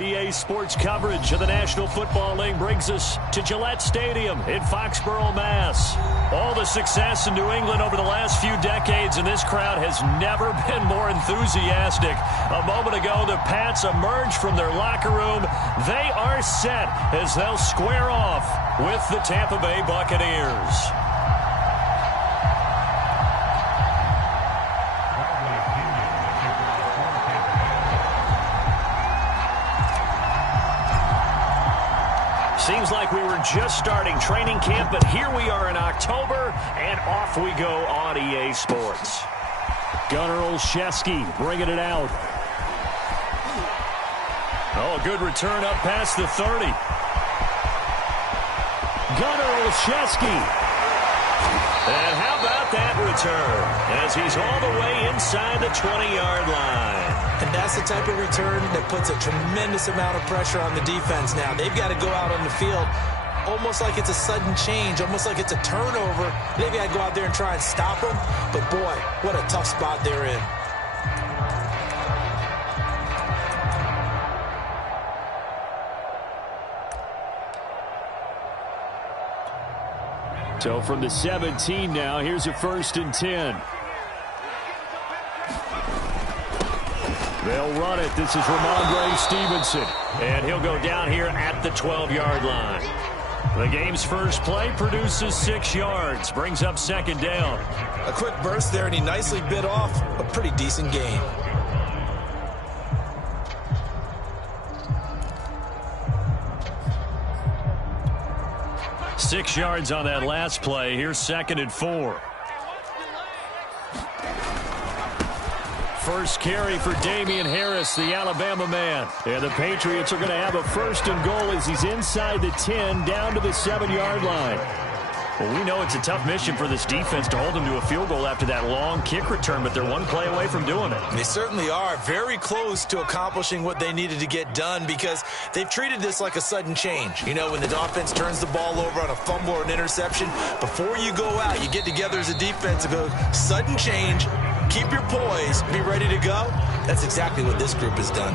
EA Sports coverage of the National Football League brings us to Gillette Stadium in Foxborough, Mass. All the success in New England over the last few decades, and this crowd has never been more enthusiastic. A moment ago, the Pats emerged from their locker room. They are set as they'll square off with the Tampa Bay Buccaneers. Seems like we were just starting training camp, but here we are in October, and off we go on EA Sports. Gunnar Olszewski bringing it out. Oh, good return up past the 30. Gunnar Olszewski. And how about that return as he's all the way inside the 20-yard line. And that's the type of return that puts a tremendous amount of pressure on the defense now. They've got to go out on the field almost like it's a sudden change, almost like it's a turnover. They've got to go out there and try and stop them. But, boy, what a tough spot they're in. So from the 17 now, here's a 1st and 10. They'll run it. This is Ramondre Stevenson. And he'll go down here at the 12-yard line. The game's first play produces 6 yards. Brings up 2nd down. A quick burst there, and he nicely bit off a pretty decent gain. Six yards on that last play. Here's 2nd and 4. First carry for Damian Harris, the Alabama man. And the Patriots are going to have a 1st and goal as he's inside the 10, down to the 7-yard line. Well, we know it's a tough mission for this defense to hold them to a field goal after that long kick return, but they're one play away from doing it. They certainly are very close to accomplishing what they needed to get done because they've treated this like a sudden change. You know, when the offense turns the ball over on a fumble or an interception, before you go out, you get together as a defense and go, sudden change, keep your poise, be ready to go. That's exactly what this group has done.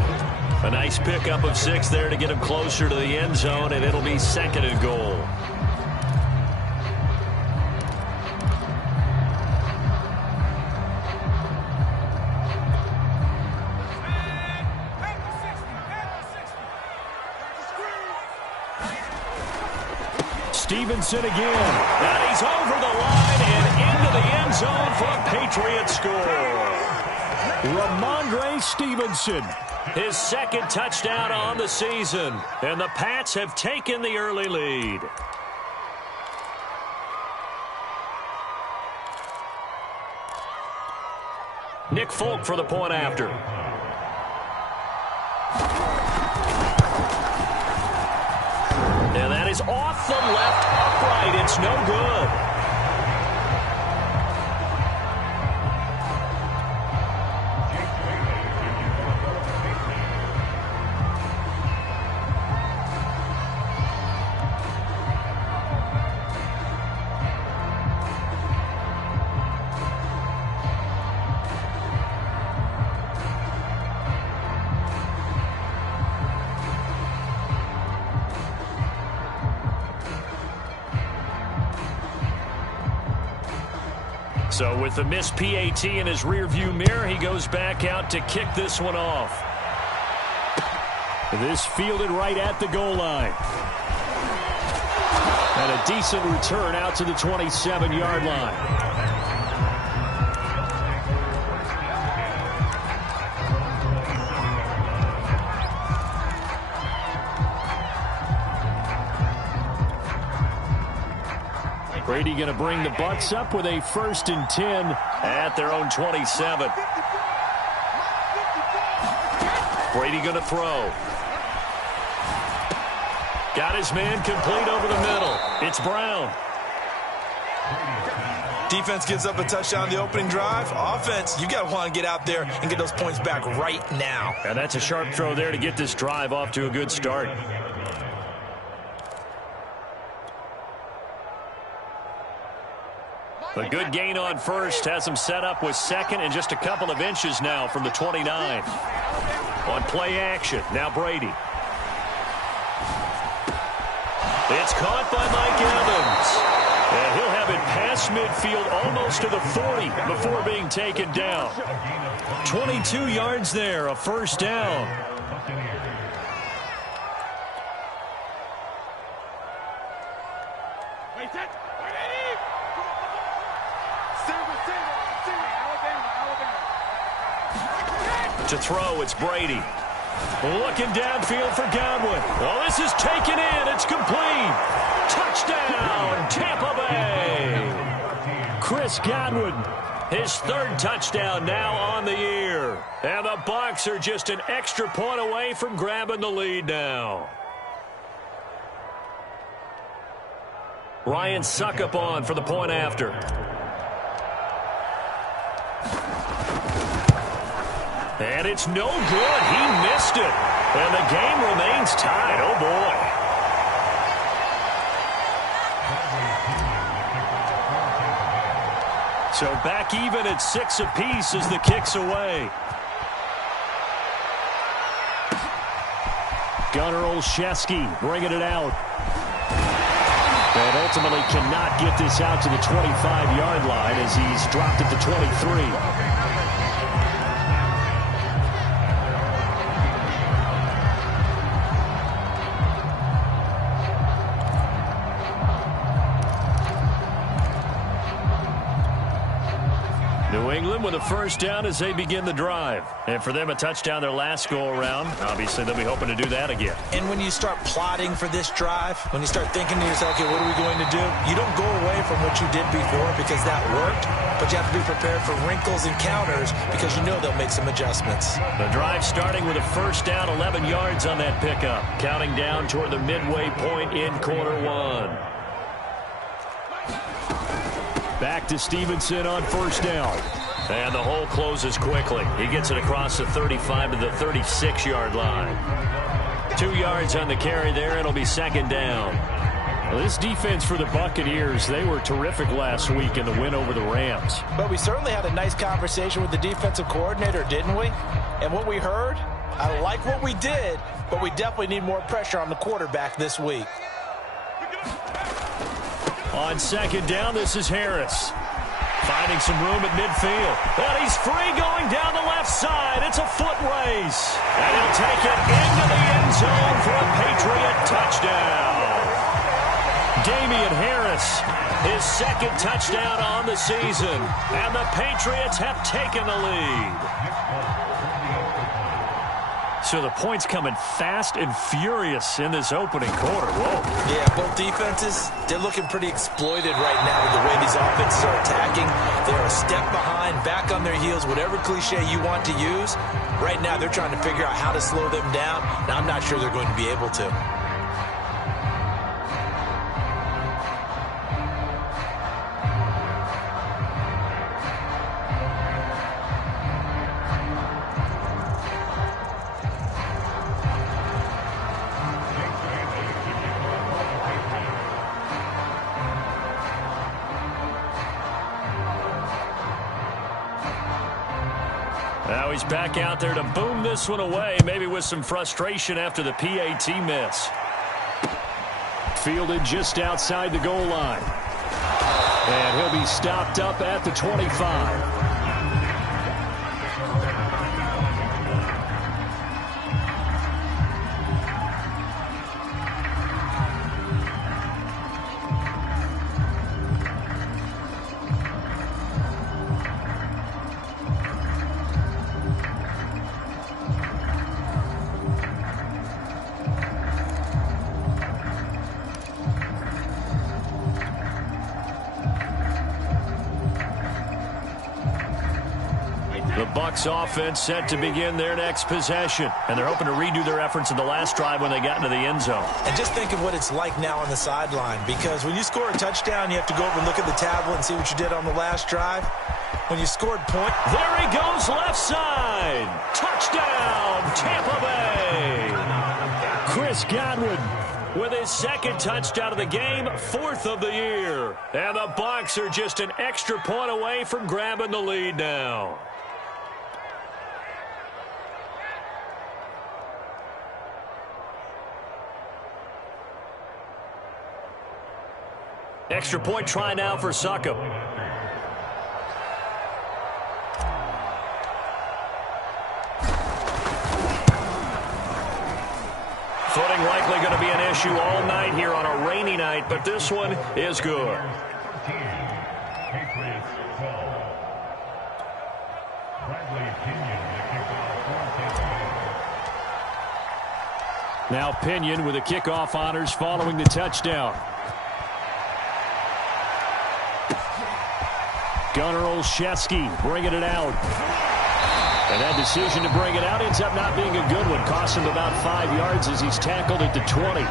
A nice pickup of 6 there to get them closer to the end zone, and it'll be 2nd and goal. Stevenson again. And he's over the line and into the end zone for a Patriot score. Ramondre Stevenson, his 2nd touchdown on the season. And the Pats have taken the early lead. Nick Folk for the point after. And that is off the left upright. It's no good. So with the missed PAT in his rearview mirror, he goes back out to kick this one off. This fielded right at the goal line. And a decent return out to the 27-yard line. Brady going to bring the Bucs up with a 1st and 10 at their own 27. Brady going to throw. Got his man complete over the middle. It's Brown. Defense gives up a touchdown the opening drive. Offense, you got to want to get out there and get those points back right now. And that's a sharp throw there to get this drive off to a good start. A good gain on 1st has him set up with 2nd and just a couple of inches now from the 29. On play action, now Brady. It's caught by Mike Evans. And he'll have it past midfield almost to the 40 before being taken down. 22 yards there, a first down. To throw, it's Brady. Looking downfield for Godwin. Oh, this is taken in. It's complete. Touchdown, Tampa Bay. Chris Godwin, his third touchdown now on the year. And the Bucs are just an extra point away from grabbing the lead now. Ryan Suckup on for the point after. And it's no good. He missed it. And the game remains tied. Oh, boy. So back even at 6 apiece as the kick's away. Gunnar Olszewski bringing it out. And ultimately cannot get this out to the 25-yard line as he's dropped at the 23. New England with a first down as they begin the drive. And for them, a touchdown their last go-around. Obviously, they'll be hoping to do that again. And when you start plotting for this drive, when you start thinking to yourself, okay, what are we going to do? You don't go away from what you did before because that worked, but you have to be prepared for wrinkles and counters because you know they'll make some adjustments. The drive starting with a first down, 11 yards on that pickup. Counting down toward the midway point in quarter one. Back to Stevenson on first down. And the hole closes quickly. He gets it across the 35 to the 36-yard line. 2 yards on the carry there. It'll be second down. Well, this defense for the Buccaneers, they were terrific last week in the win over the Rams. But we certainly had a nice conversation with the defensive coordinator, didn't we? And what we heard, I like what we did, but we definitely need more pressure on the quarterback this week. On second down, this is Harris. Finding some room at midfield. And he's free going down the left side. It's a foot race. And he'll take it into the end zone for a Patriot touchdown. Damian Harris, his second touchdown on the season. And the Patriots have taken the lead. So the points coming fast and furious in this opening quarter. Whoa. Yeah, both defenses, they're looking pretty exploited right now with the way these offenses are attacking. They're a step behind, back on their heels, whatever cliche you want to use. Right now, they're trying to figure out how to slow them down. Now, I'm not sure they're going to be able to. Now he's back out there to boom this one away, maybe with some frustration after the PAT miss. Fielded just outside the goal line. And he'll be stopped up at the 25. The Bucs offense set to begin their next possession. And they're hoping to redo their efforts in the last drive when they got into the end zone. And just think of what it's like now on the sideline. Because when you score a touchdown, you have to go over and look at the tablet and see what you did on the last drive. When you scored point. There he goes, left side. Touchdown, Tampa Bay. Chris Godwin with his second touchdown of the game, fourth of the year. And the Bucs are just an extra point away from grabbing the lead now. Extra point try now for Succop. Footing likely going to be an issue all night here on a rainy night, but this one is good. Now Pinion with the kickoff honors following the touchdown. Gunnar Olszewski bringing it out. And that decision to bring it out ends up not being a good one. Cost him about 5 yards as he's tackled at the 20.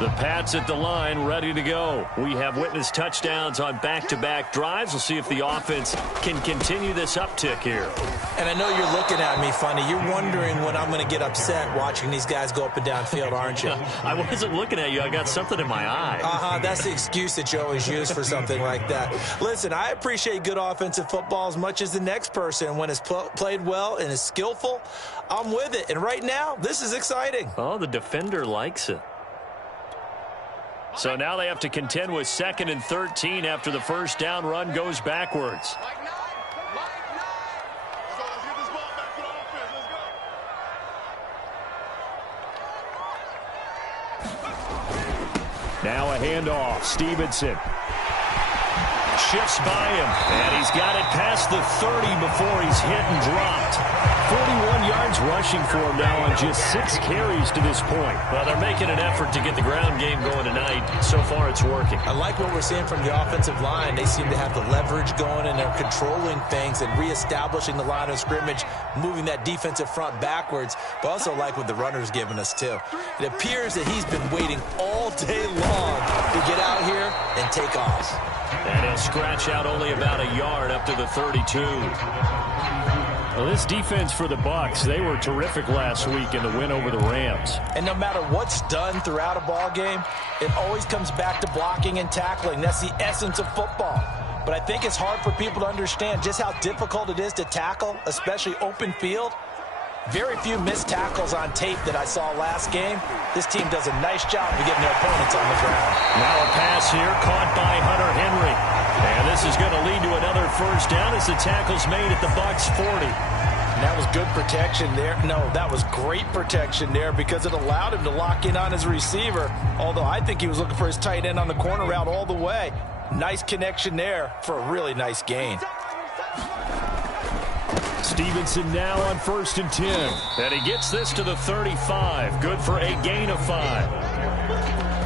The Pats at the line, ready to go. We have witnessed touchdowns on back-to-back drives. We'll see if the offense can continue this uptick here. And I know you're looking at me funny. You're wondering when I'm going to get upset watching these guys go up and down field, aren't you? I wasn't looking at you. I got something in my eye. That's the excuse that you always use for something like that. Listen, I appreciate good offensive football as much as the next person. When it's played well and is skillful, I'm with it. And right now, this is exciting. Oh, the defender likes it. So now they have to contend with 2nd and 13 after the first down run goes backwards. Now a handoff. Stevenson shifts by him, and he's got it past the 30 before he's hit and dropped. 41 yards rushing for him now on just 6 carries to this point. Well, they're making an effort to get the ground game going tonight. So far, it's working. I like what we're seeing from the offensive line. They seem to have the leverage going, and they're controlling things and reestablishing the line of scrimmage, moving that defensive front backwards. But also like what the runner's giving us, too. It appears that he's been waiting all day long to get out here and take off. And he'll scratch out only about a yard up to the 32. Well, this defense for the Bucs, they were terrific last week in the win over the Rams. And no matter what's done throughout a ball game, it always comes back to blocking and tackling. That's the essence of football. But I think it's hard for people to understand just how difficult it is to tackle, especially open field. Very few missed tackles on tape that I saw last game. This team does a nice job of getting their opponents on the ground. Now a pass here caught by Hunter Henry. And this is going to lead to another first down as the tackle's made at the Bucs 40. And that was good protection there. No, that was great protection there because it allowed him to lock in on his receiver. Although I think he was looking for his tight end on the corner route all the way. Nice connection there for a really nice gain. Stevenson now on 1st and 10. And he gets this to the 35. Good for a gain of 5.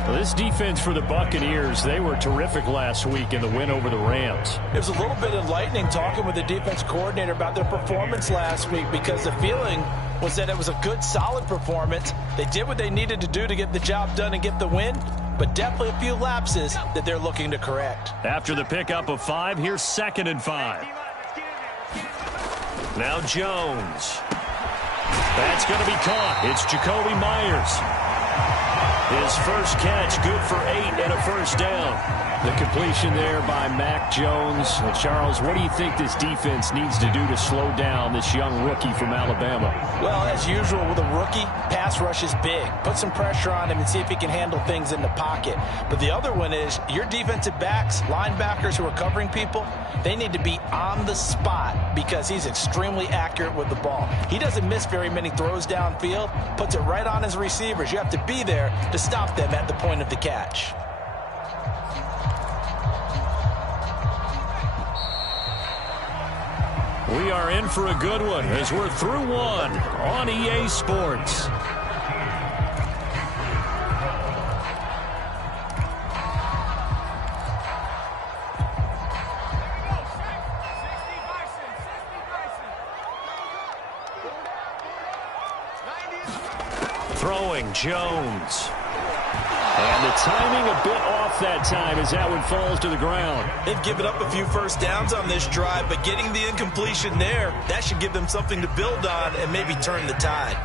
Well, this defense for the Buccaneers, they were terrific last week in the win over the Rams. It was a little bit enlightening talking with the defense coordinator about their performance last week because the feeling was that it was a good, solid performance. They did what they needed to do to get the job done and get the win, but definitely a few lapses that they're looking to correct. After the pickup of 5, here's 2nd and 5. Now Jones. That's going to be caught. It's Jacoby Myers. His first catch, good for 8 and a first down. The completion there by Mac Jones. Charles, what do you think this defense needs to do to slow down this young rookie from Alabama? Well, as usual with a rookie, pass rush is big. Put some pressure on him and see if he can handle things in the pocket. But the other one is your defensive backs, linebackers who are covering people, they need to be on the spot because he's extremely accurate with the ball. He doesn't miss very many throws downfield, puts it right on his receivers. You have to be there to stop them at the point of the catch. We are in for a good one as we're through one on EA Sports. Throwing, Jones. And the timing a bit off that time as that one falls to the ground. They've given up a few first downs on this drive, but getting the incompletion there, that should give them something to build on and maybe turn the tide.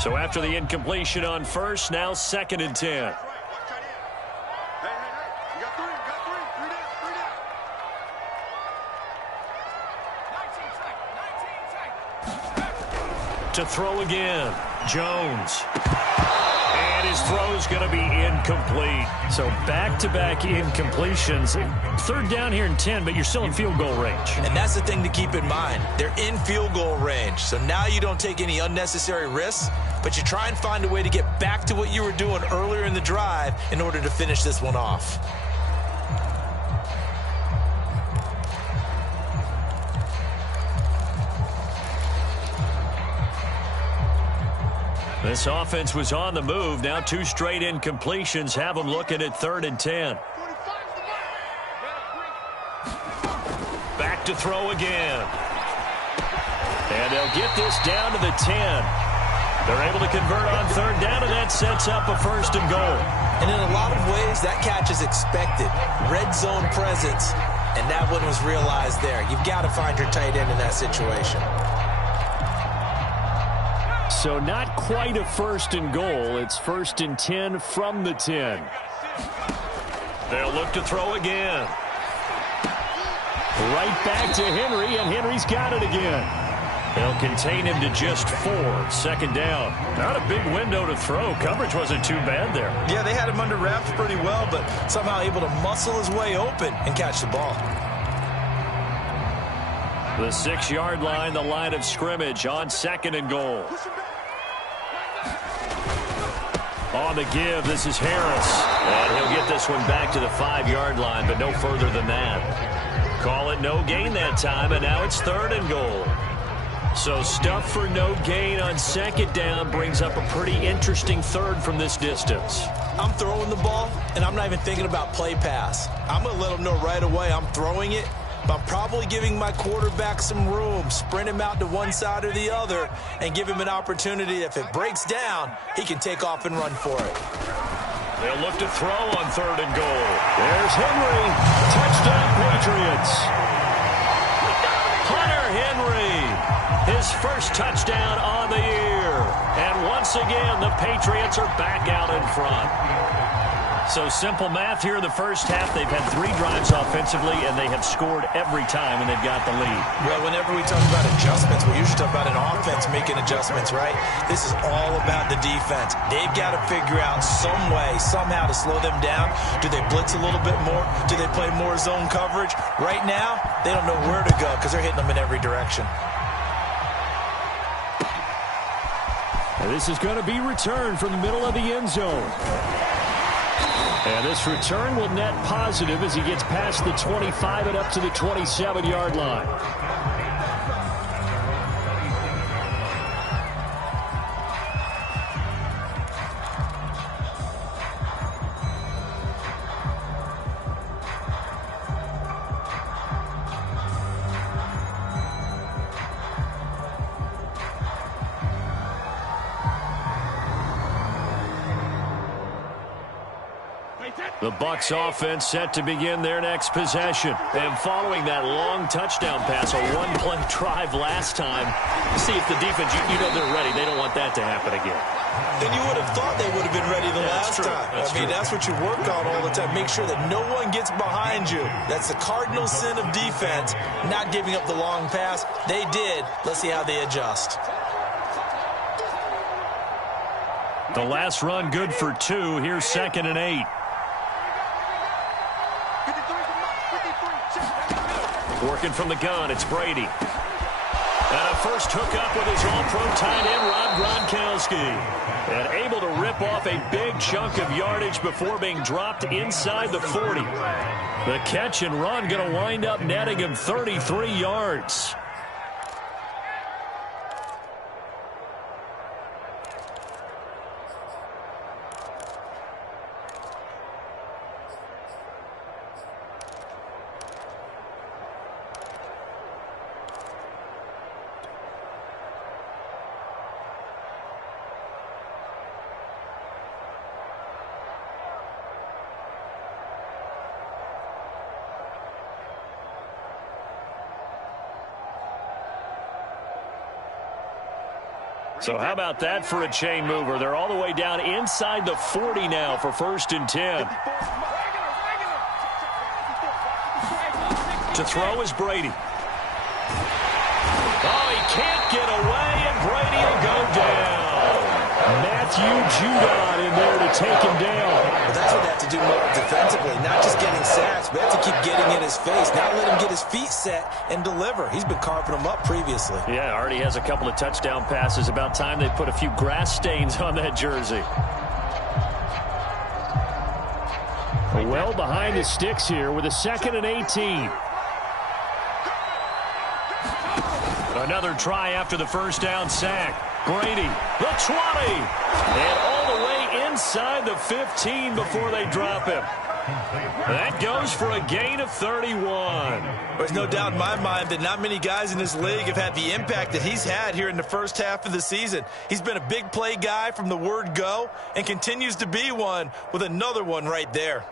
So after the incompletion on first, now 2nd and 10. To throw again, Jones. And his throw's going to be incomplete. So back-to-back incompletions. 3rd down here and 10, but you're still in field goal range. And that's the thing to keep in mind. They're in field goal range. So now you don't take any unnecessary risks, but you try and find a way to get back to what you were doing earlier in the drive in order to finish this one off. This offense was on the move. Now 2 straight incompletions have them looking at 3rd and 10. Back to throw again. And they'll get this down to the 10. They're able to convert on 3rd down, and that sets up a 1st and goal. And in a lot of ways, that catch is expected. Red zone presence, and that one was realized there. You've got to find your tight end in that situation. So not quite a 1st and goal. It's 1st and 10 from the 10. They'll look to throw again. Right back to Henry, and Henry's got it again. They'll contain him to just 4. 2nd down. Not a big window to throw. Coverage wasn't too bad there. Yeah, they had him under wraps pretty well, but somehow able to muscle his way open and catch the ball. The 6-yard line, the line of scrimmage on 2nd and goal. On the give, this is Harris. And he'll get this one back to the 5-yard line, but no further than that. Call it no gain that time, and now it's 3rd and goal. So stuff for no gain on 2nd down brings up a pretty interesting 3rd from this distance. I'm throwing the ball, and I'm not even thinking about play pass. I'm going to let them know right away I'm throwing it, but I'm probably giving my quarterback some room, sprint him out to one side or the other, and give him an opportunity. If it breaks down, he can take off and run for it. They'll look to throw on 3rd and goal. There's Henry. Touchdown, Patriots. Hunter Henry, his first touchdown on the year. And once again, the Patriots are back out in front. So simple math here in the first half. They've had 3 drives offensively, and they have scored every time, and they've got the lead. Well, whenever we talk about adjustments, we usually talk about an offense making adjustments, right? This is all about the defense. They've got to figure out some way, somehow to slow them down. Do they blitz a little bit more? Do they play more zone coverage? Right now, they don't know where to go because they're hitting them in every direction. And this is going to be returned from the middle of the end zone. And this return will net positive as he gets past the 25 and up to the 27-yard line. The Bucs offense set to begin their next possession. And following that long touchdown pass, a one-play drive last time, see if the defense, you know they're ready. They don't want that to happen again. Then you would have thought they would have been ready the last time. That's what you work on all the time. Make sure that no one gets behind you. That's the cardinal sin of defense, not giving up the long pass. They did. Let's see how they adjust. The last run good for 2. Here's 2nd and 8. Working from the gun, it's Brady. And a first hookup with his all-pro tight end, Rob Gronkowski. And able to rip off a big chunk of yardage before being dropped inside the 40. The catch and run going to wind up netting him 33 yards. So how about that for a chain mover? They're all the way down inside the 40 now for 1st and 10. To throw is Brady. Oh, he can't get away, and Brady will go down. Matthew Judon in there to take him down. Well, that's what they have to do more defensively, not just getting sacks, but they have to keep getting in his face, not let him get his feet set and deliver. He's been carving them up previously. Yeah, already has a couple of touchdown passes. About time they put a few grass stains on that jersey. Well behind the sticks here with a 2nd and 18. Another try after the 1st down sack. Brady, the 20. And all the way inside the 15 before they drop him. That goes for a gain of 31. There's no doubt in my mind that not many guys in this league have had the impact that he's had here in the first half of the season. He's been a big play guy from the word go and continues to be one with another one right there.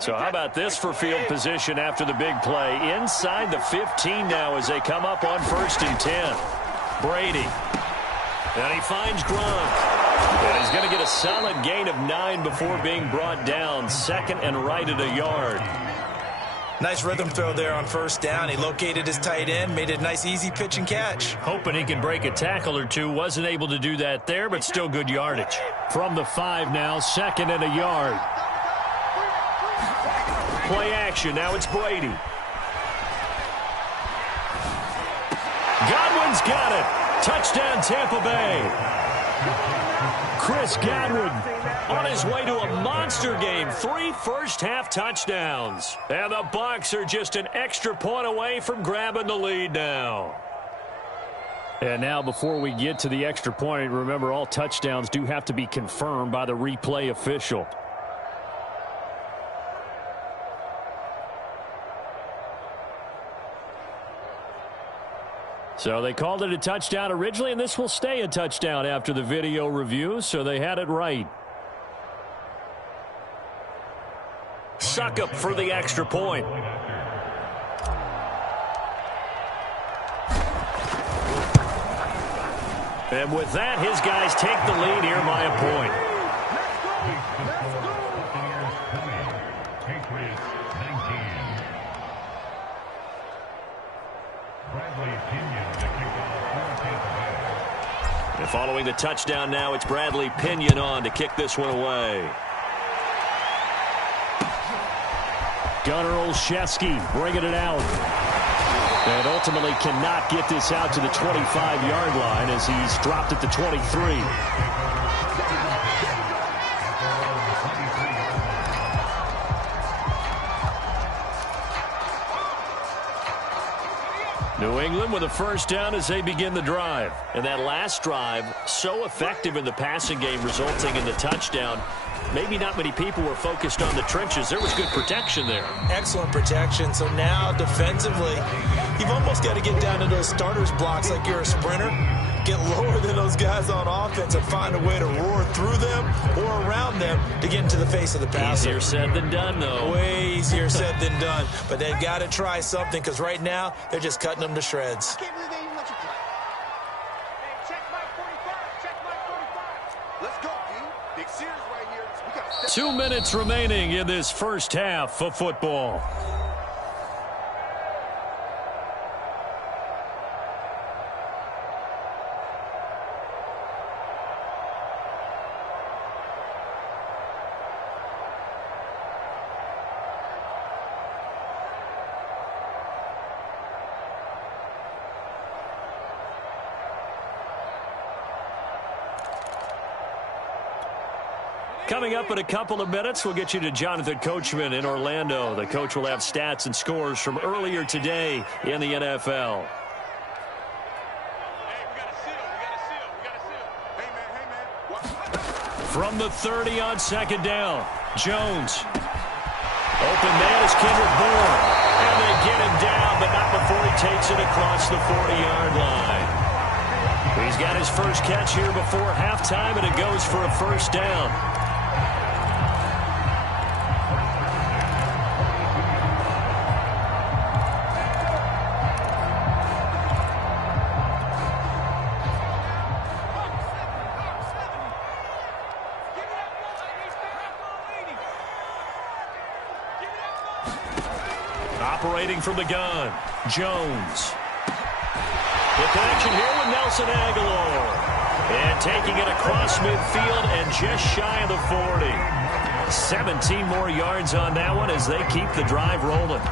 So how about this for field position after the big play? Inside the 15 now as they come up on 1st and 10. Brady. And he finds Gronk. And he's going to get a solid gain of 9 before being brought down. 2nd and right at a yard. Nice rhythm throw there on 1st down. He located his tight end, made it a nice easy pitch and catch. Hoping he can break a tackle or two. Wasn't able to do that there, but still good yardage. From the 5 now, 2nd and a yard. Play action. Now it's Brady. Godwin's got it. Touchdown, Tampa Bay. Chris Godwin on his way to a monster game. 3 first-half touchdowns. And the Bucs are just an extra point away from grabbing the lead now. And now before we get to the extra point, remember all touchdowns do have to be confirmed by the replay official. So they called it a touchdown originally, and this will stay a touchdown after the video review, so they had it right. Suckup for the extra point. And with that, his guys take the lead here by a point. And following the touchdown now, it's Bradley Pinion on to kick this one away. Gunnar Olszewski bringing it out. And ultimately cannot get this out to the 25-yard line as he's dropped at the 23. New England with a 1st down as they begin the drive. And that last drive, so effective in the passing game, resulting in the touchdown. Maybe not many people were focused on the trenches. There was good protection there. Excellent protection. So now defensively, you've almost got to get down to those starters blocks like you're a sprinter. Get lower than those guys on offense and find a way to roar through them or around them to get into the face of the passer. Easier said than done, though. Way easier said than done. But they've got to try something because right now they're just cutting them to shreds. 2 minutes remaining in this first half of football. Coming up in a couple of minutes, we'll get you to Jonathan Coachman in Orlando. The coach will have stats and scores from earlier today in the NFL. From the 30 on 2nd down, Jones. Open man is Kendrick Bourne. And they get him down, but not before he takes it across the 40-yard line. He's got his first catch here before halftime, and it goes for a 1st down. Operating from the gun, Jones. The connection here with Nelson Aguilar. And taking it across midfield and just shy of the 40. 17 more yards on that one as they keep the drive rolling.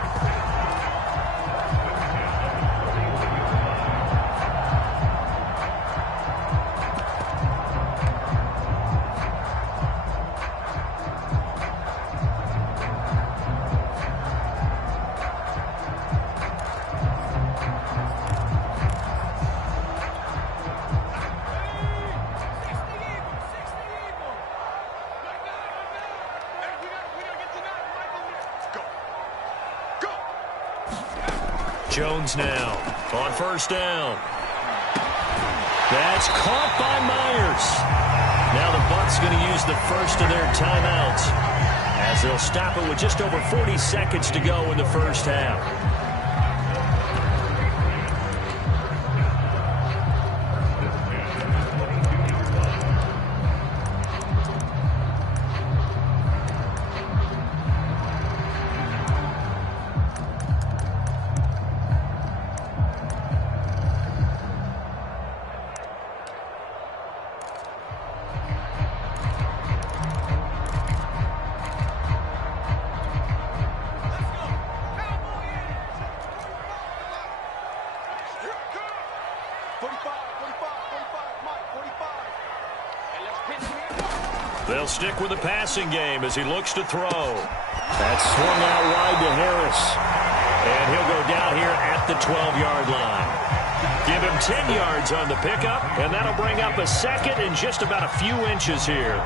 Jones now on first down. That's caught by Myers. Now the Bucs going to use the first of their timeouts as they'll stop it with just over 40 seconds to go in the first half. They'll stick with the passing game as he looks to throw. That's swung out wide to Harris. And he'll go down here at the 12-yard line. Give him 10 yards on the pickup, and that'll bring up a second and just about a few inches here.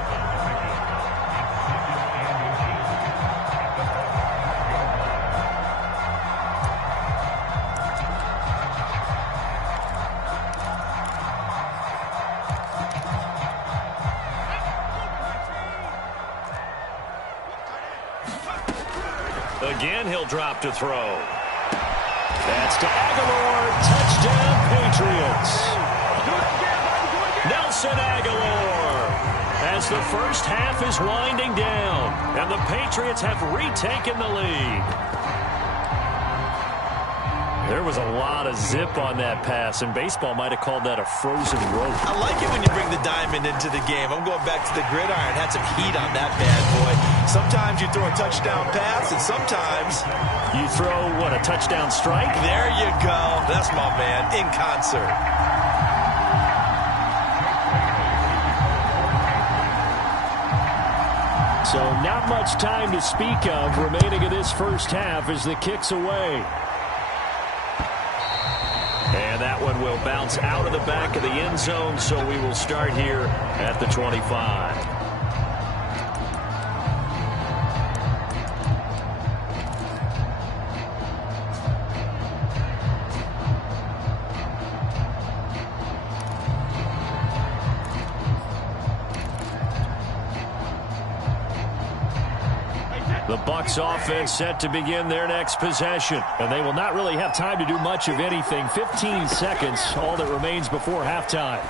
Again, he'll drop to throw. That's to Aguilar. Touchdown, Patriots. Nelson Aguilar. As the first half is winding down, and the Patriots have retaken the lead. There was a lot of zip on that pass, and baseball might have called that a frozen rope. I like it when you bring the diamond into the game. I'm going back to the gridiron. Had some heat on that bad boy. Sometimes you throw a touchdown pass, and sometimes you throw, what, a touchdown strike? There you go. That's my man, in concert. So not much time to speak of remaining in this first half as the kick's away. And that one will bounce out of the back of the end zone, so we will start here at the 25. The Bucs offense set to begin their next possession, and they will not really have time to do much of anything. 15 seconds, all that remains before halftime.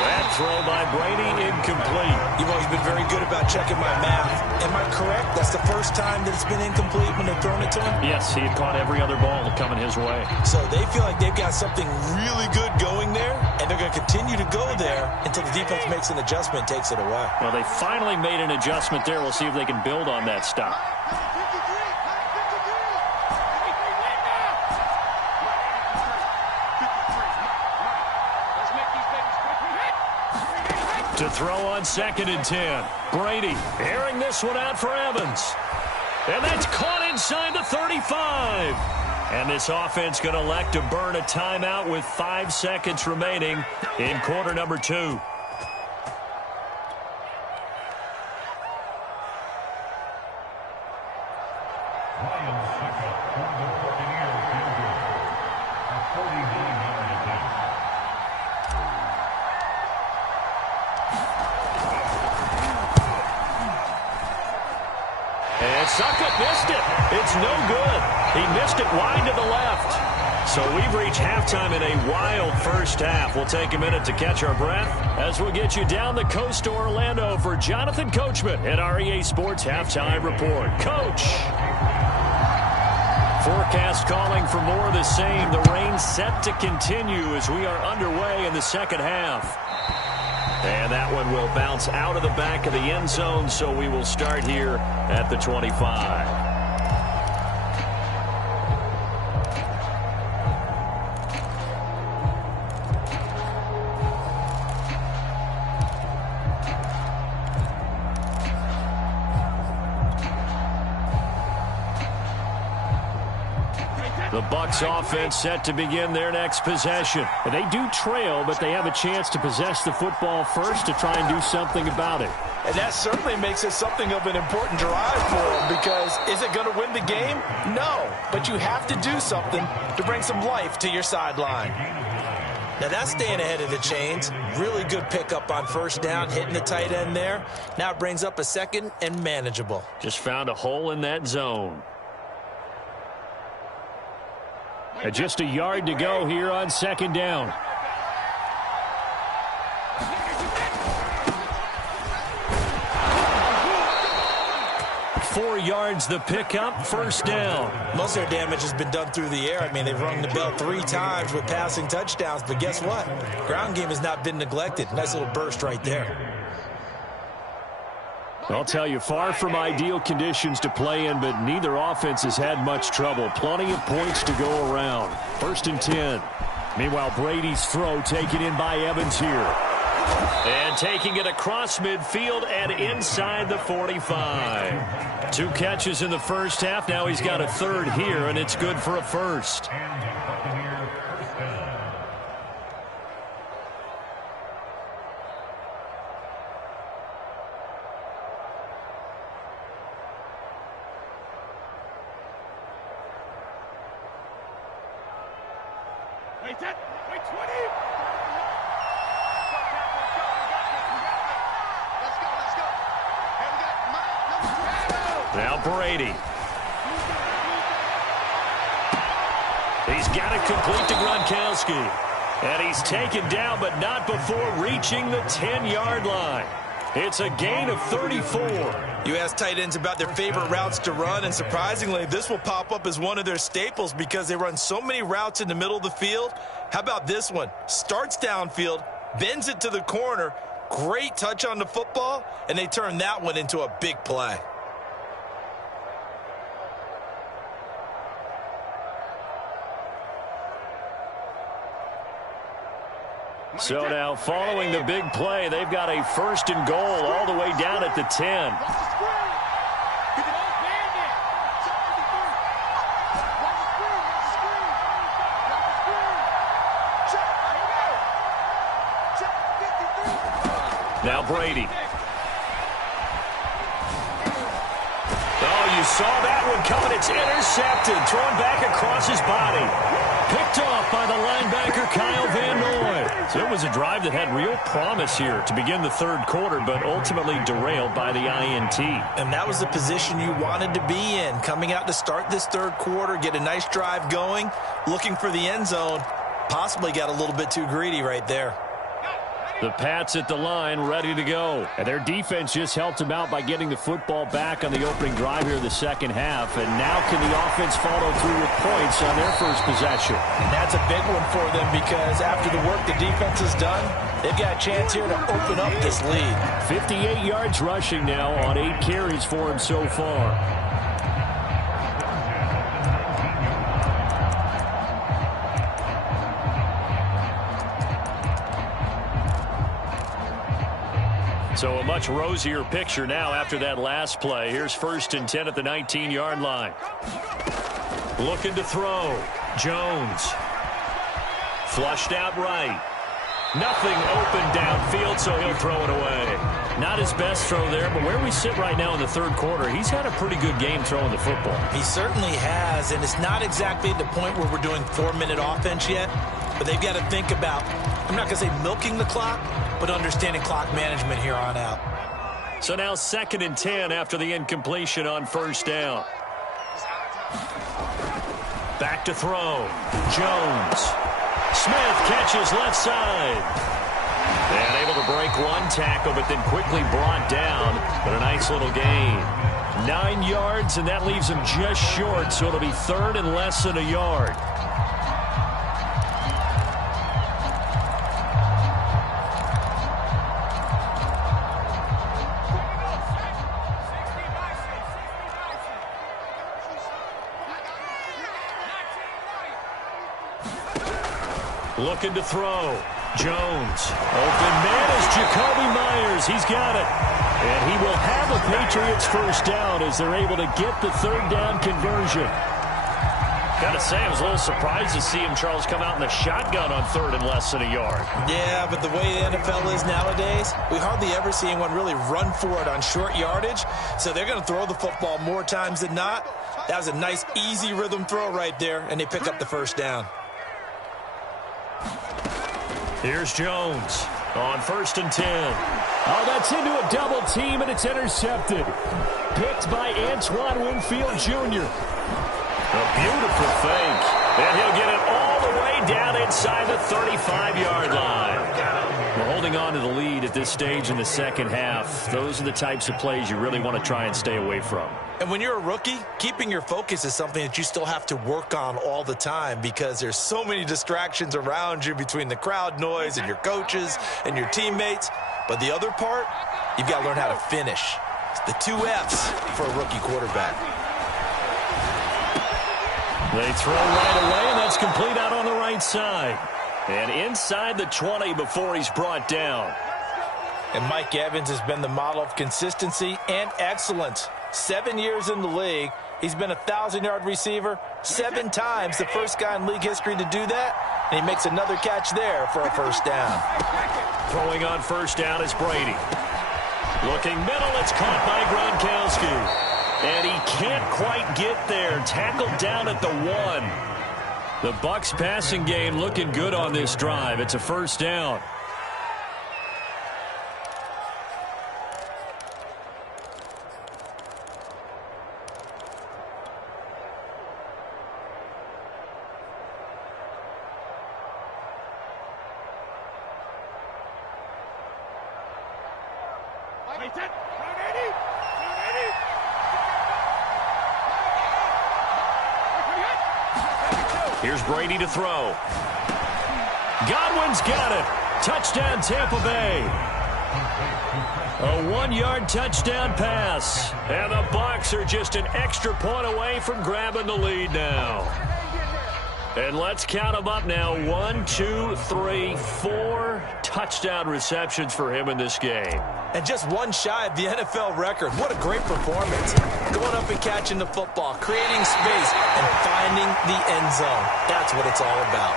That throw by Brady, incomplete. You've always been very good about checking my math. Am I correct? That's the first time that it's been incomplete when they've thrown it to him? Yes, he had caught every other ball coming his way. So they feel like they've got something really good going there, and they're going to continue to go there until the defense makes an adjustment and takes it away. Well, they finally made an adjustment there. We'll see if they can build on that stop. To throw on 2nd and 10. Brady airing this one out for Evans. And that's caught inside the 35. And this offense going to elect to burn a timeout with 5 seconds remaining in quarter number 2. And Suckup missed it. It's no good. He missed it wide to the left. So we've reached halftime in a wild first half. We'll take a minute to catch our breath as we'll get you down the coast to Orlando for Jonathan Coachman at our EA Sports Halftime Report. Coach. Forecast calling for more of the same. The rain set to continue as we are underway in the second half. And that one will bounce out of the back of the end zone, so we will start here at the 25. The Bucs offense set to begin their next possession. They do trail, but they have a chance to possess the football first to try and do something about it. And that certainly makes it something of an important drive for them, because is it going to win the game? No, but you have to do something to bring some life to your sideline. Now that's staying ahead of the chains. Really good pickup on first down, hitting the tight end there. Now it brings up a second and manageable. Just found a hole in that zone. Just a yard to go here on second down. 4 yards the pickup, first down. Most of their damage has been done through the air. I mean, they've rung the bell 3 times with passing touchdowns, but guess what? Ground game has not been neglected. Nice little burst right there. I'll tell you, far from ideal conditions to play in, but neither offense has had much trouble. Plenty of points to go around. First and 10. Meanwhile, Brady's throw taken in by Evans here. And taking it across midfield and inside the 45. 2 catches in the first half. Now he's got a third here, and it's good for a first. Now Brady. He's got it complete to Gronkowski. And he's taken down, but not before reaching the 10-yard line. It's a gain of 34. You ask tight ends about their favorite routes to run, and surprisingly, this will pop up as one of their staples because they run so many routes in the middle of the field. How about this one? Starts downfield, bends it to the corner, great touch on the football, and they turn that one into a big play. So now, following the big play, they've got a first and goal all the way down at the 10. Now Brady. Oh, you saw that one coming. It's intercepted. Thrown back across his body. Picked off by the linebacker, Kyle Van Noy. So it was a drive that had real promise here to begin the third quarter, but ultimately derailed by the INT. And that was the position you wanted to be in. Coming out to start this third quarter, get a nice drive going, looking for the end zone. Possibly got a little bit too greedy right there. The Pats at the line, ready to go. And their defense just helped them out by getting the football back on the opening drive here in the second half. And now can the offense follow through with points on their first possession? And that's a big one for them because after the work the defense has done, they've got a chance here to open up this lead. 58 yards rushing now on 8 carries for him so far. So a much rosier picture now after that last play. Here's first and 10 at the 19-yard line. Looking to throw. Jones. Flushed out right. Nothing open downfield, so he'll throw it away. Not his best throw there, but where we sit right now in the third quarter, he's had a pretty good game throwing the football. He certainly has, and it's not exactly the point where we're doing 4-minute offense yet, but they've got to think about, I'm not going to say milking the clock, but understanding clock management here on out. So now second and 10 after the incompletion on first down. Back to throw. Jones. Smith catches left side. And able to break one tackle, but then quickly brought down. But a nice little gain. 9 yards, and that leaves him just short, so it'll be third and less than a yard. Looking to throw. Jones. Open man is Jacoby Myers. He's got it. And he will have a Patriots first down as they're able to get the third down conversion. Got to say, I was a little surprised to see him, Charles, come out in the shotgun on third and less than a yard. Yeah, but the way the NFL is nowadays, we hardly ever see anyone really run for it on short yardage. So they're going to throw the football more times than not. That was a nice, easy rhythm throw right there, and they pick up the first down. Here's Jones on 1st and 10. Oh, that's into a double team, and it's intercepted. Picked by Antoine Winfield Jr. A beautiful fake. And he'll get it all the way down inside the 35-yard line. We're holding on to the lead at this stage in the second half. Those are the types of plays you really want to try and stay away from. And when you're a rookie, keeping your focus is something that you still have to work on all the time because there's so many distractions around you between the crowd noise and your coaches and your teammates. But the other part, you've got to learn how to finish. It's the 2 F's for a rookie quarterback. They throw right away, and that's complete out on the right side. And inside the 20 before he's brought down. And Mike Evans has been the model of consistency and excellence. 7 years in the league. He's been a 1,000-yard receiver 7 times, the first guy in league history to do that. And he makes another catch there for a first down. Throwing on first down is Brady. Looking middle, it's caught by Gronkowski. And he can't quite get there. Tackled down at the 1. The Bucs passing game looking good on this drive. It's a first down. Here's Brady to throw. Godwin's got it. Touchdown, Tampa Bay. A 1-yard touchdown pass. And the Bucs are just an extra point away from grabbing the lead now. And let's count them up now. 1, 2, 3, 4 touchdown receptions for him in this game. And just one shy of the NFL record. What a great performance. Going up and catching the football, creating space, and finding the end zone. That's what it's all about.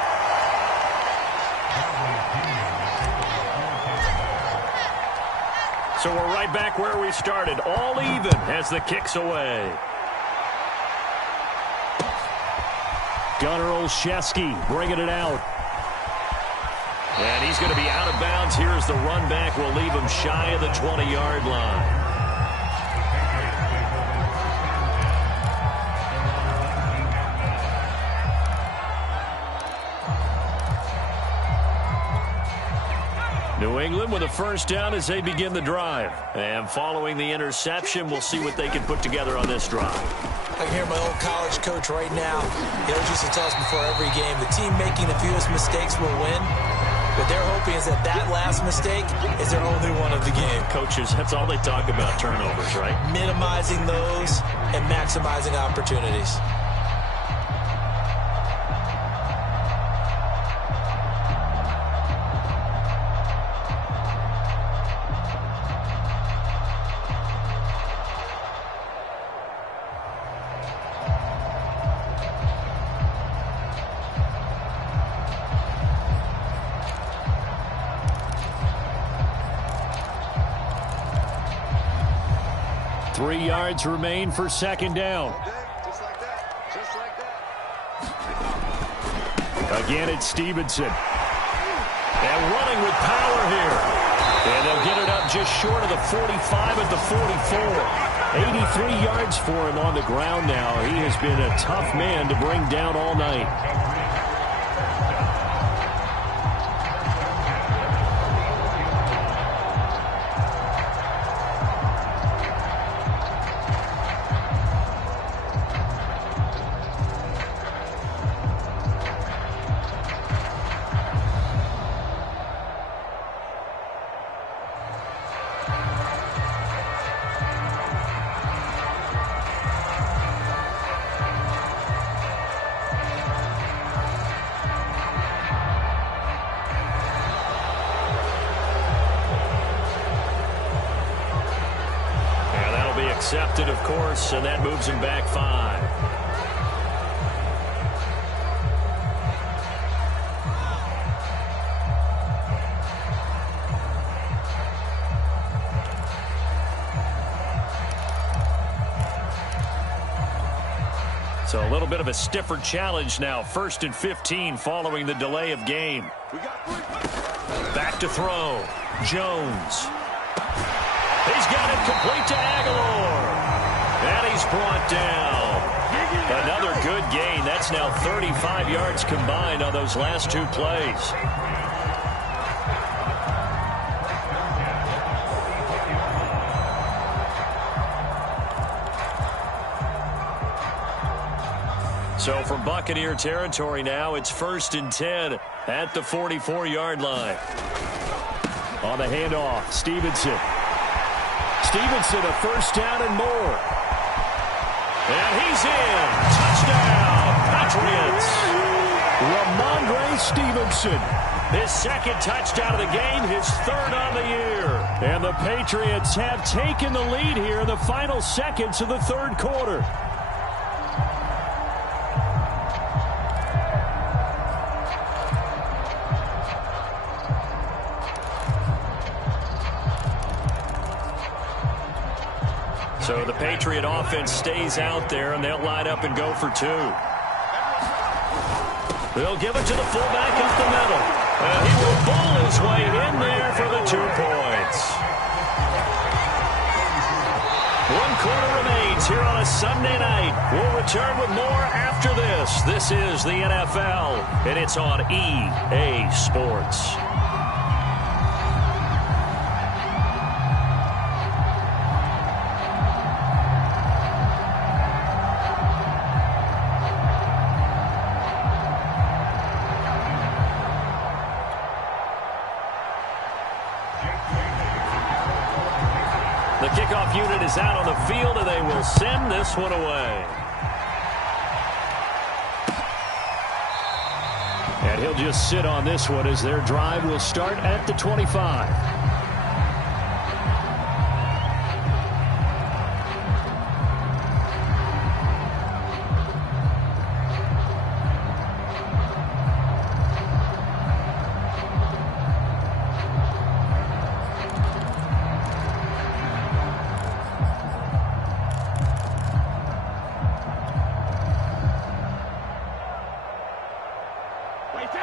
So we're right back where we started. All even as the kick's away. Gunnar Olszewski bringing it out. And he's going to be out of bounds here as the run back will leave him shy of the 20-yard line. New England with a first down as they begin the drive. And following the interception, we'll see what they can put together on this drive. I can hear my old college coach right now. He always used to tell us before every game, the team making the fewest mistakes will win. What they're hoping is that last mistake is their only one of the game. Coaches, that's all they talk about, turnovers, right? Minimizing those and maximizing opportunities. Remain for second down. Again, it's Stevenson. And running with power here. And they'll get it up just short of the 45 at the 44. 83 yards for him on the ground now. He has been a tough man to bring down all night. accepted, of course, and that moves him back 5. So a little bit of a stiffer challenge now. 1st and 15 following the delay of game. Back to throw. Jones. He's got it complete to Aguilar. And he's brought down. Another good gain. That's now 35 yards combined on those last 2 plays. So from Buccaneer territory now, it's 1st and 10 at the 44-yard line. On the handoff, Stevenson. Stevenson, a 1st down and more. And he's in. Touchdown, Patriots. Ramondre Stevenson. His 2nd touchdown of the game, his 3rd on the year. And the Patriots have taken the lead here in the final seconds of the 3rd quarter. So the Patriot offense stays out there, and they'll line up and go for 2. They'll give it to the fullback up the middle. And he will bowl his way in there for the 2 points. 1 quarter remains here on a Sunday night. We'll return with more after this. This is the NFL, and it's on EA Sports. The kickoff unit is out on the field, and they will send this one away. And he'll just sit on this one as their drive will start at the 25.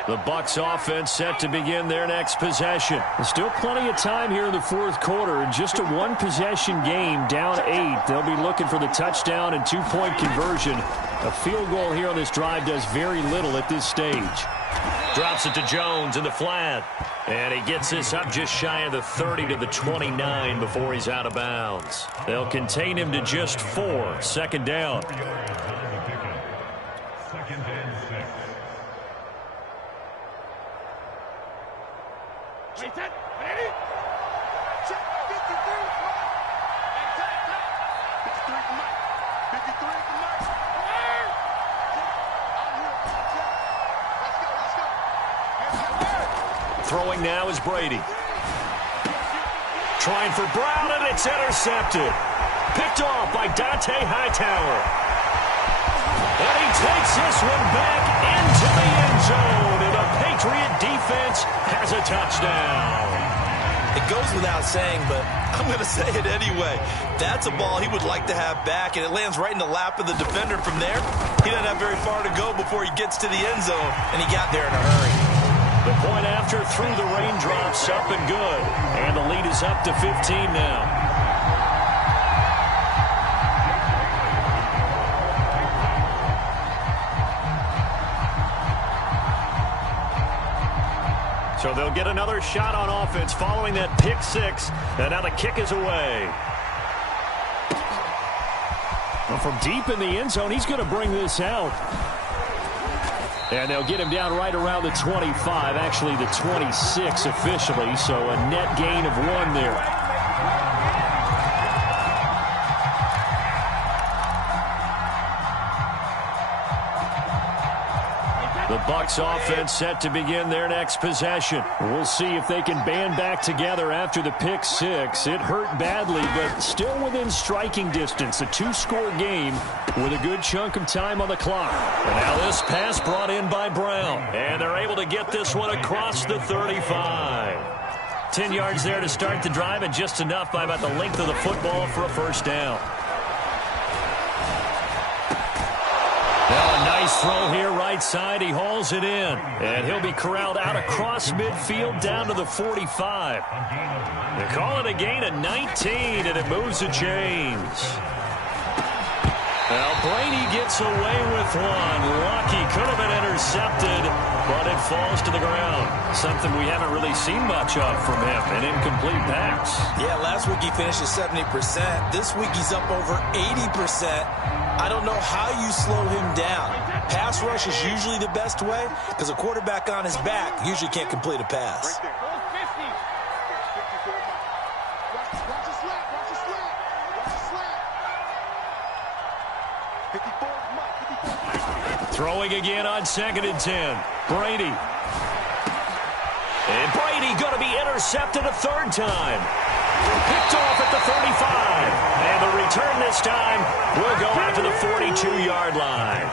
The Bucs offense set to begin their next possession. There's still plenty of time here in the 4th quarter, and just a 1-possession game, down 8. They'll be looking for the touchdown and 2-point conversion. A field goal here on this drive does very little at this stage. Drops it to Jones in the flat. And he gets this up just shy of the 30 to the 29 before he's out of bounds. They'll contain him to just 4. 2nd down. Throwing now is Brady. Trying for Brown, and it's intercepted. Picked off by Dante Hightower. And he takes this one back into the end zone, and the Patriot defense has a touchdown. It goes without saying, but I'm going to say it anyway. That's a ball he would like to have back, and it lands right in the lap of the defender. From there, he doesn't have very far to go before he gets to the end zone, and he got there in a hurry. The point after through the raindrops, up and good. And the lead is up to 15 now. So they'll get another shot on offense following that pick 6. And now the kick is away. Well, from deep in the end zone, he's going to bring this out. And they'll get him down right around the 25, actually the 26 officially, so a net gain of 1 there. The Bucs offense set to begin their next possession. We'll see if they can band back together after the pick six. It hurt badly, but still within striking distance. A two-score game with a good chunk of time on the clock. And now this pass brought in by Brown. And they're able to get this one across the 35. 10 yards there to start the drive, and just enough by about the length of the football for a first down. Now a nice throw here right side. He hauls it in. And he'll be corralled out across midfield down to the 45. They call it a gain of 19, and it moves the chains. Now Brady gets away with one. Lucky, could have been intercepted, but it falls to the ground. Something we haven't really seen much of from him, an incomplete pass. Yeah, last week he finished at 70%. This week he's up over 80%. I don't know how you slow him down. Pass rush is usually the best way because a quarterback on his back usually can't complete a pass. Throwing again on 2nd and 10. Brady. And Brady going to be intercepted a third time. Picked off at the 35. And the return this time will go out to the 42-yard line.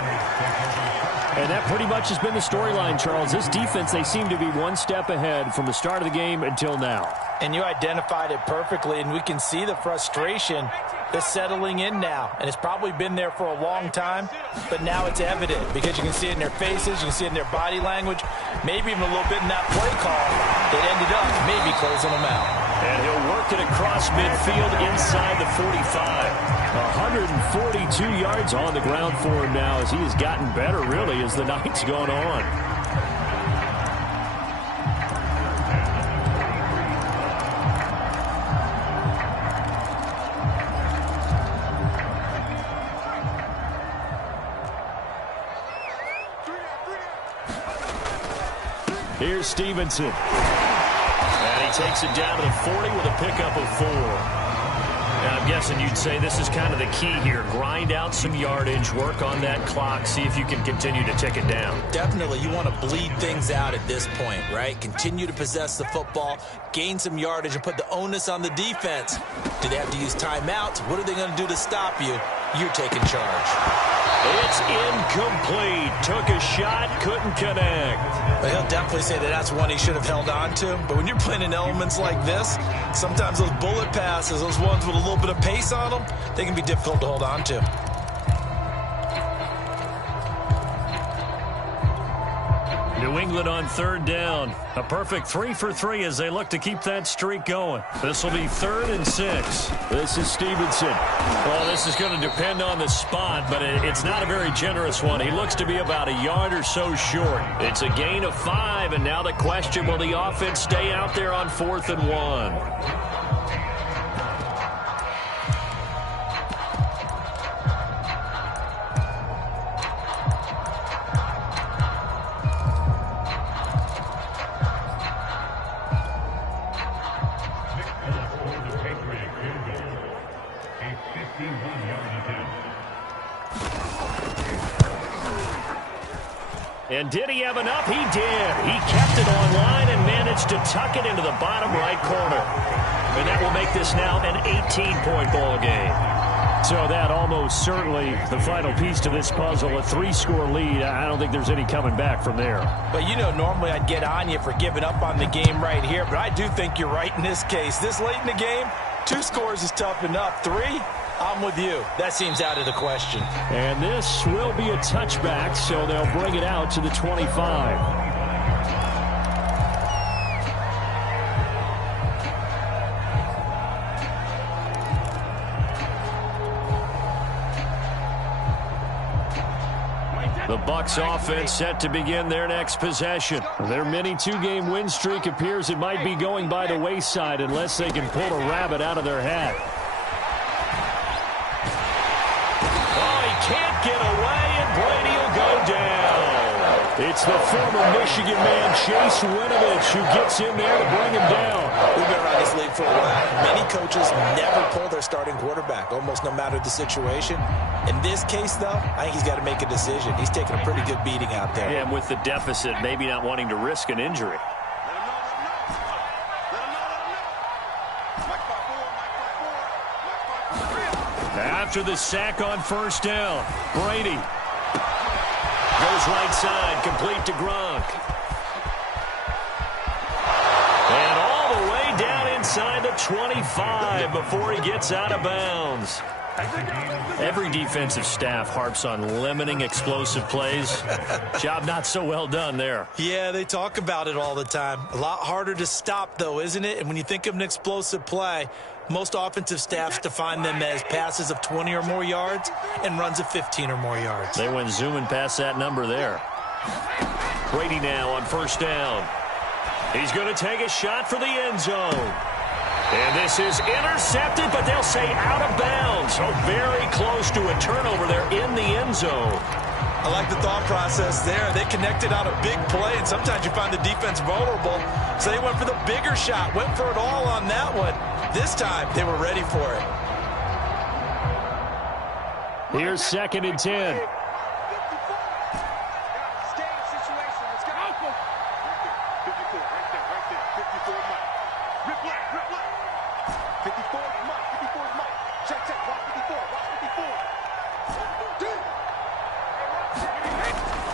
And that pretty much has been the storyline, Charles. This defense, they seem to be one step ahead from the start of the game until now. And you identified it perfectly, and we can see the frustration that's settling in now. And it's probably been there for a long time, but now it's evident because you can see it in their faces, you can see it in their body language, maybe even a little bit in that play call that ended up maybe closing them out. And he'll work it across midfield inside the 45. 142 yards on the ground for him now as he has gotten better, really, as the night's gone on. Here's Stevenson. And he takes it down to the 40 with a pickup of 4. And I'm guessing you'd say this is kind of the key here. Grind out some yardage, work on that clock, see if you can continue to tick it down. Definitely, you want to bleed things out at this point, right? Continue to possess the football, gain some yardage, and put the onus on the defense. Do they have to use timeouts? What are they going to do to stop you? You're taking charge. It's incomplete. Took a shot, couldn't connect. But he'll definitely say that that's one he should have held on to. But when you're playing in elements like this, sometimes those bullet passes, those ones with a little bit of pace on them, they can be difficult to hold on to. New England on 3rd down. A perfect 3 for 3 as they look to keep that streak going. This will be 3rd and 6. This is Stevenson. Well, this is going to depend on the spot, but it's not a very generous one. He looks to be about a yard or so short. It's a gain of 5, and now the question, will the offense stay out there on 4th and 1? And did he have enough? He did. He kept it on line and managed to tuck it into the bottom right corner. And that will make this now an 18-point ball game. So that almost certainly the final piece to this puzzle, a 3-score lead. I don't think there's any coming back from there. But, you know, normally I'd get on you for giving up on the game right here, but I do think you're right in this case. This late in the game, 2 scores is tough enough. 3, I'm with you. That seems out of the question. And this will be a touchback, so they'll bring it out to the 25. The Bucs offense set to begin their next possession. Their mini 2-game win streak appears it might be going by the wayside unless they can pull a rabbit out of their hat. Oh, he can't get away, and Brady will go down. It's the former Michigan man, Chase Winovich, who gets in there to bring him down. We've been around this league for a while. Many coaches never pull their starting quarterback, almost no matter the situation. In this case, though, I think he's got to make a decision. He's taking a pretty good beating out there. Yeah, and with the deficit, maybe not wanting to risk an injury. After the sack on first down, Brady goes right side, complete to Gronk. And all the way down inside the 25 before he gets out of bounds. Every defensive staff harps on limiting explosive plays. Job not so well done there. Yeah, they talk about it all the time. A lot harder to stop, though, isn't it? And when you think of an explosive play, most offensive staffs define them as passes of 20 or more yards and runs of 15 or more yards. They went zooming past that number there. Brady now on first down. He's going to take a shot for the end zone. And this is intercepted, but they'll say out of bounds. So very close to a turnover there in the end zone. I like the thought process there. They connected on a big play, and sometimes you find the defense vulnerable. So they went for the bigger shot, went for it all on that one. This time, they were ready for it. Here's 2nd and 10.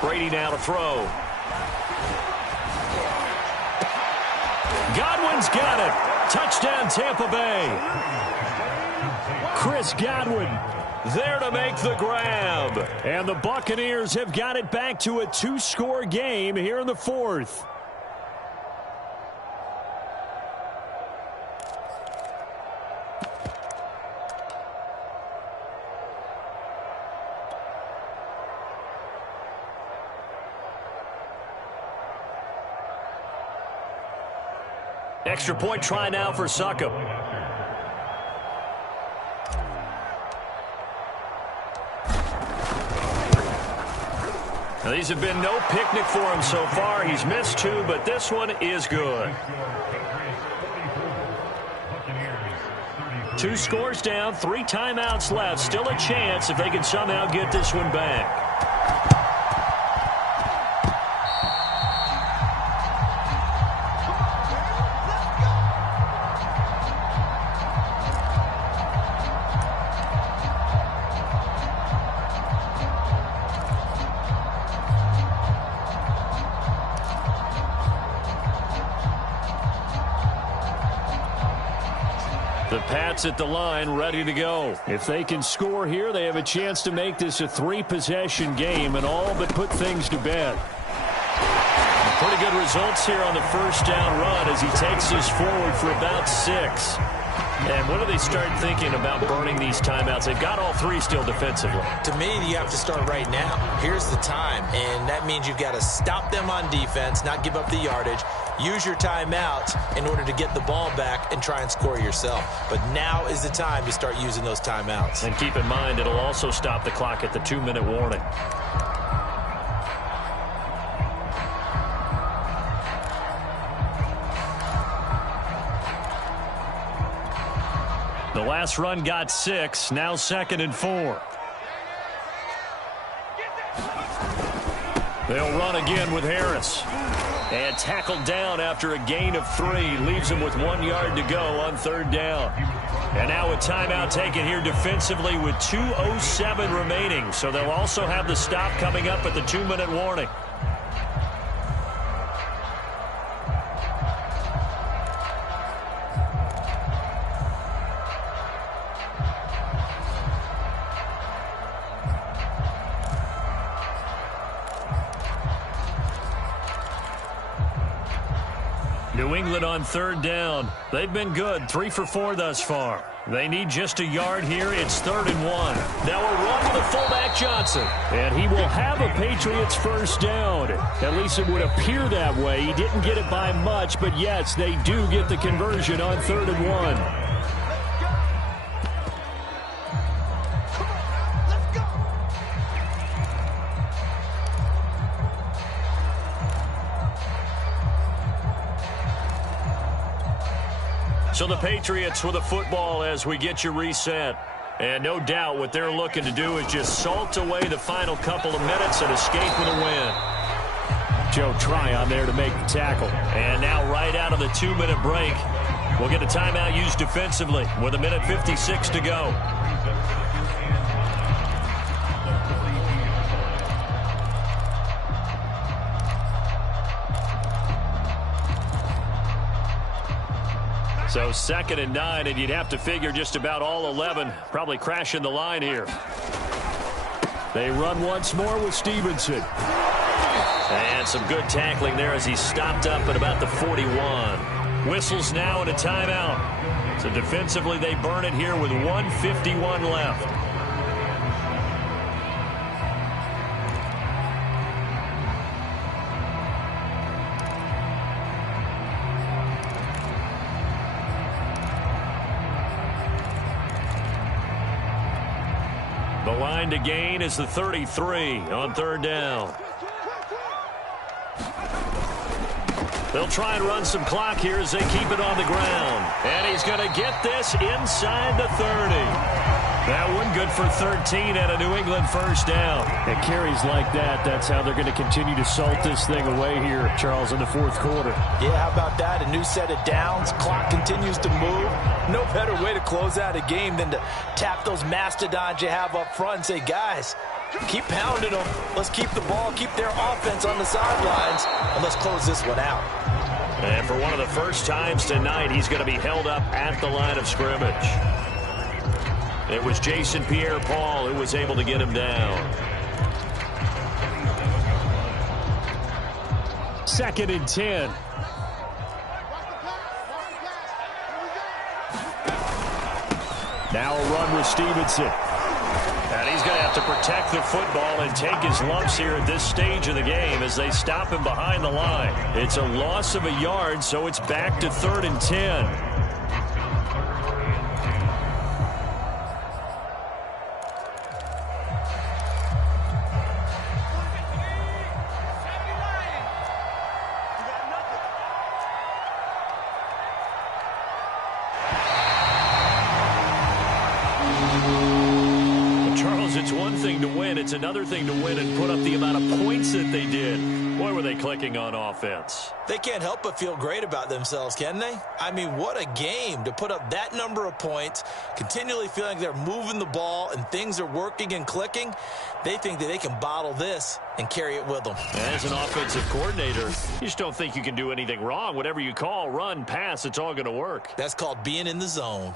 Brady now to throw. Godwin's got it. Touchdown, Tampa Bay. Chris Godwin there to make the grab. And the Buccaneers have got it back to a 2-score game here in the 4th. Extra point try now for Succop. Now, these have been no picnic for him so far. He's missed 2, but this one is good. 2 scores down, 3 timeouts left. Still a chance if they can somehow get this one back. The Pats at the line, ready to go. If they can score here, they have a chance to make this a 3-possession game and all but put things to bed. Pretty good results here on the first down run as he takes us forward for about 6. And when do they start thinking about burning these timeouts? They've got all 3 still defensively. To me, you have to start right now. Here's the time, and that means you've got to stop them on defense, not give up the yardage, use your timeouts in order to get the ball back and try and score yourself. But now is the time to start using those timeouts. And keep in mind, it'll also stop the clock at the 2-minute warning. The last run got 6, now 2nd and 4. They'll run again with Harris. And tackled down after a gain of 3. Leaves him with 1 yard to go on 3rd down. And now a timeout taken here defensively with 2:07 remaining. So they'll also have the stop coming up at the 2-minute warning. New England on 3rd down. They've been good, 3 for 4 thus far. They need just a yard here. It's 3rd and 1. Now a run to the fullback Johnson. And he will have a Patriots first down. At least it would appear that way. He didn't get it by much, but yes, they do get the conversion on 3rd and 1. So the Patriots with a football as we get you reset. And no doubt what they're looking to do is just salt away the final couple of minutes and escape with a win. Joe Tryon there to make the tackle. And now right out of the 2-minute break, we'll get a timeout used defensively with 1:56 to go. So 2nd and 9, and you'd have to figure just about all 11 probably crashing the line here. They run once more with Stevenson. And some good tackling there as he stopped up at about the 41. Whistles now and a timeout. So defensively they burn it here with 1:51 left. The line to gain is the 33 on 3rd down. They'll try and run some clock here as they keep it on the ground. And he's going to get this inside the 30. That one good for 13 and a New England first down. And carries like that, that's how they're going to continue to salt this thing away here, Charles, in the 4th quarter. Yeah, how about that? A new set of downs. Clock continues to move. No better way to close out a game than to tap those mastodons you have up front and say, guys, keep pounding them. Let's keep the ball, keep their offense on the sidelines, and let's close this one out. And for one of the first times tonight, he's going to be held up at the line of scrimmage. It was Jason Pierre-Paul who was able to get him down. 2nd and 10. Now a run with Stevenson. And he's going to have to protect the football and take his lumps here at this stage of the game as they stop him behind the line. It's a loss of a yard, so it's back to 3rd and 10. It's another thing to win and put up the amount of points that they did. Boy, were they clicking on offense. They can't help but feel great about themselves, can they? I mean, what a game to put up that number of points, continually feeling they're moving the ball and things are working and clicking. They think that they can bottle this and carry it with them. As an offensive coordinator, you just don't think you can do anything wrong. Whatever you call, run, pass, it's all going to work. That's called being in the zone.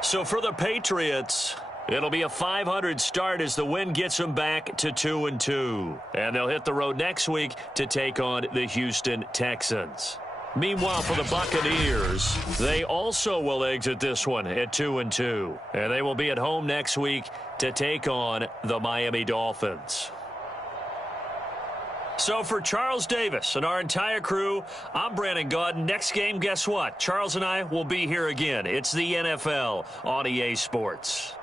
So for the Patriots, it'll be a 500 start as the win gets them back to 2-2. And they'll hit the road next week to take on the Houston Texans. Meanwhile, for the Buccaneers, they also will exit this one at 2-2. And they will be at home next week to take on the Miami Dolphins. So for Charles Davis and our entire crew, I'm Brandon Gaudin. Next game, guess what? Charles and I will be here again. It's the NFL on EA Sports.